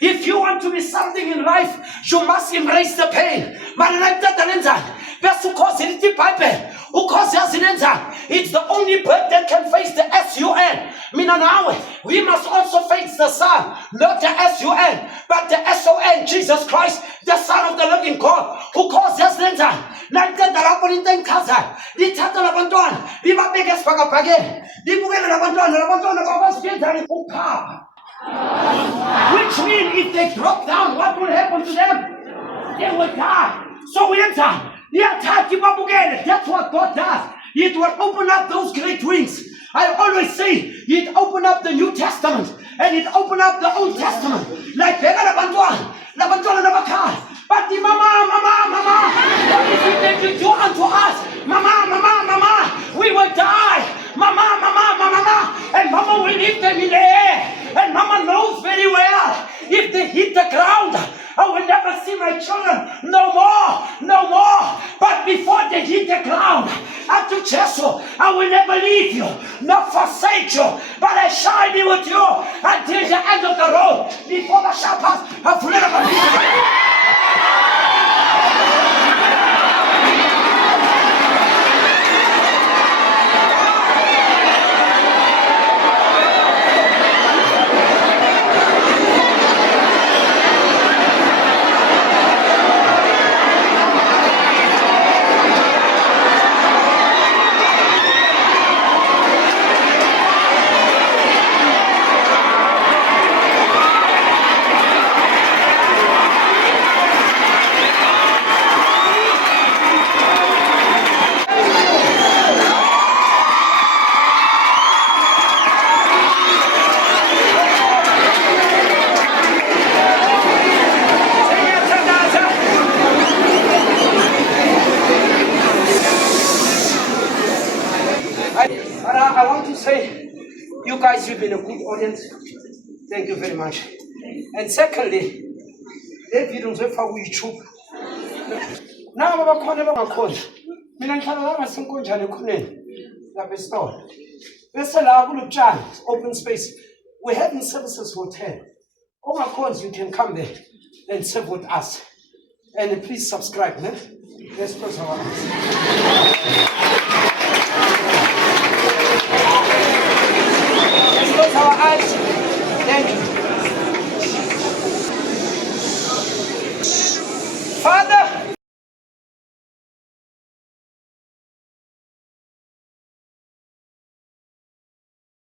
If you want to be something in life, you must embrace the pain. It's the only bird that can face the S-U-N. We must also face the sun, not the S-U-N, but the S-O-N, Jesus Christ, the Son of the living God, who calls us Lenza. Which means if they drop down, what will happen to them? They will die. So we enter. That's what God does. It will open up those great wings. I always say it opened up the New Testament and it opened up the Old Testament. Like but the mama, what is it that you do unto us? Mama, we will die. Mama, and mama will leave them in the air. And mama knows very well, if they hit the ground, I will never see my children no more. But before they hit the ground, I will never leave you, not forsake you, but I shall be with you until the end of the road. Before the shepherds have never I want to say, you guys have been a good audience. Thank you very much. And secondly, David Mzefa YouTube. Now I'm going to open space. We're having services for 10. All my calls, you can come there and serve with us. And please subscribe. Let's close our eyes.